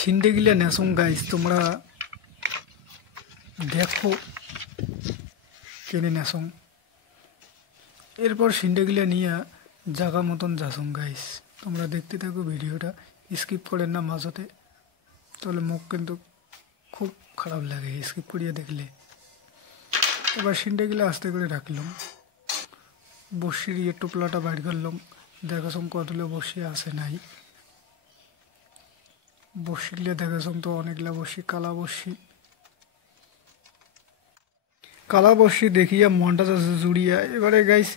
সিন্ডেগিলা নেসং guys তোমরা দেখো কেনে নেসং এরপর সিন্ডেগিলা নিয়ে জায়গা মতন যাসং গাইস। তোমরা দেখতে থাকো ভিডিওটা, স্কিপ করেন না মাঝতে, তাহলে মুখ কিন্তু খুব খারাপ লাগে স্কিপ করিয়া দেখলে। এবার সিন্ডেগিলা আস্তে করে রাখলাম, বসির টোপলাটা বাইর করলাম, দেখাছম কতগুলো বসি আছে নাই। বসিগুলো দেখাছম তো অনেকগুলা বসি, কালা বসি দেখিয়া মনটা যাচ্ছে জুড়িয়া। এবারে গাইস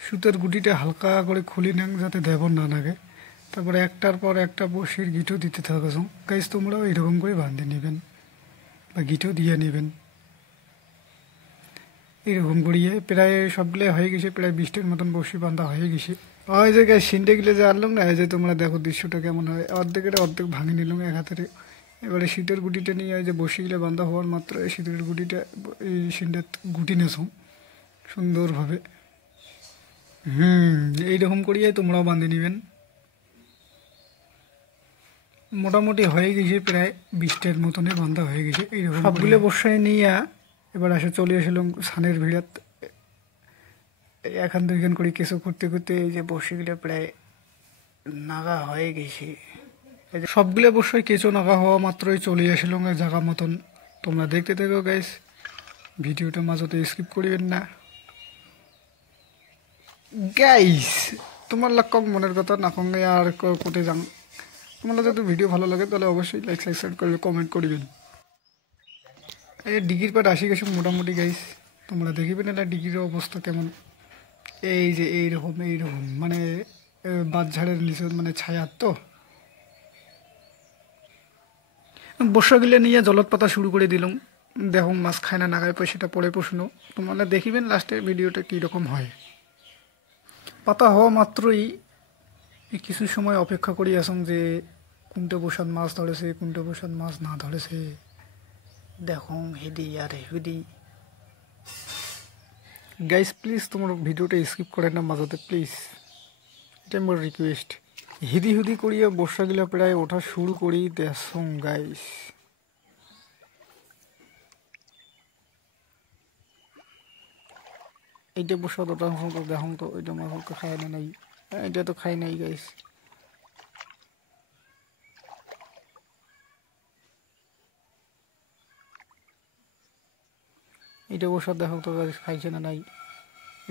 সুতের গুটিটা হালকা করে খুলি নেন যাতে দেবন না লাগে, তারপরে একটার পর একটা বসির গিটও দিতে থাকছম গাইস। তোমরাও এরকম করে বাঁধে নেবেন বা গিটও দিয়ে নেবেন। এরকম করিয়ে প্রায় সবগুলো হয়ে গেছে, প্রায় 20টার মতন বসি বাঁধা হয়ে গেছে। ওই যে গাছ সিন্ডেগুলো যে আনলাম না, এই যে তোমরা দেখো দৃশ্যটা কেমন হয়। অর্ধেকের অর্ধেক ভাঙে নিলাম এক হাতের। এবারে শীতের গুটিটা নিয়ে এই যে বসিগুলো বাঁধা হওয়ার মাত্র এই শীতের গুটিটা এই সিন্ডের গুটি নেছো সুন্দরভাবে। এইরকম করিয়ে তোমরাও বাঁধে নেবেন। মোটামুটি হয়ে গেছে, প্রায় 20টার মতনে বাঁধা হয়ে গেছে। এইরকম সবগুলো বসায় নিয়ে এবার চলে আসলাম সানের ভিড়াত। এখান দুইখান করে কিছু করতে করতে এই যে বসিগুলো প্রায় নাগা হয়ে গেছে। এই যে সবগুলো বসে কিছু নাগা হওয়া মাত্রই চলে আসলাম জায়গা মতন। তোমরা দেখতে থাকো গাইস, ভিডিওটা মাঝতে স্কিপ করিবেন না গাইস। তোমার লাগ মনের কথা না কঙ্গে আর কোটে যান। তোমার যদি ভিডিও ভালো লাগে তাহলে অবশ্যই লাইক সাবস্ক্রাইব করবে, কমেন্ট করবেন। এই ডিগির পাট আসি গেছে মোটামুটি গাইস, তোমরা দেখিবেন এটা ডিগির অবস্থা কেমন। এই যে এইরকম মানে বাঁশঝাড়ের নিচে মানে ছায়ার তো বর্ষাগুলো নিয়ে জলত পাতা শুরু করে দিলাম। দেখো মাছ খায় না নাগায় সেটা পরে প্রশ্ন। তোমরা দেখিবেন লাস্টে ভিডিওটা কীরকম হয়। পাতা হওয়া মাত্রই কিছু সময় অপেক্ষা করি আসুন যে কোনটা বসান মাছ ধরেছে, কোনটা বসান মাছ না ধরেছে। দেখো হেদি আর হেদি গাইস, প্লিজ তোমার ভিডিওটা স্কিপ করেন না মাঝাতে প্লিজ, এটা আমার রিকোয়েস্ট। হিদি হুদি করিয়া বর্ষাগুলা প্রায় ওঠা শুরু করি দেখো গাইস। এইটা বসা তো দেখুন তো ওইটা মাছ খায় না নাই, এটা তো খাই নাই গাইস। এটা বসা দেখো তো গাইস খাইছে না নাই,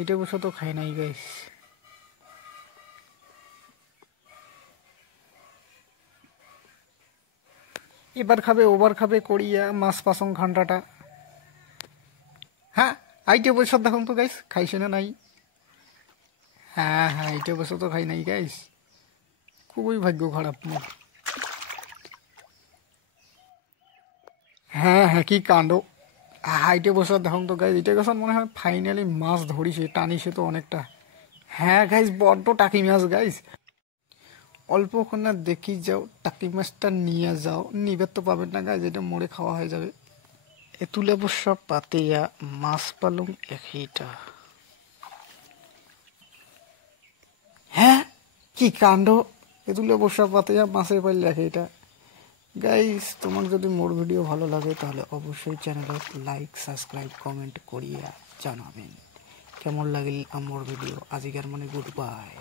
এটা বসা তো খাই নাই গাইস। এবার খাবে ওবার খাবে করিয়া মাছ পাসং ঘন্টাটা। হ্যাঁ আইটে বছর দেখুন তো গাইস খাইছে না নাই। হ্যাঁ এইটা বছর তো খাই নাই গাইস, খুবই ভাগ্য খারাপ মোর। হ্যাঁ কি কাণ্ড। এইটা বছর দেখুন তো গাইস, এটা বছর মনে হয় ফাইনালি মাছ ধরিছে, টানিছে তো অনেকটা। হ্যাঁ গাইস বড্ড টাকি মাছ গাইস। অল্পক্ষণে দেখি যাও, টাকি মাছটা নিয়ে যাও, নিবে তো পাবেন না গাইস, এটা মরে খাওয়া হয়ে যাবে। এতুলে বসা পাতিয়া মাছ পালুম একটা। হ্যাঁ কি কাণ্ড, এতুলে বসা পাতিয়া মাছে পাইলে এটা। গাইস তোমার যদি মোর ভিডিও ভালো লাগে তাহলে অবশ্যই চ্যানেলে লাইক সাবস্ক্রাইব কমেন্ট করিয়া জানাবেন কেমন লাগিল আমার ভিডিও। আজিকার মানে গুড বাই।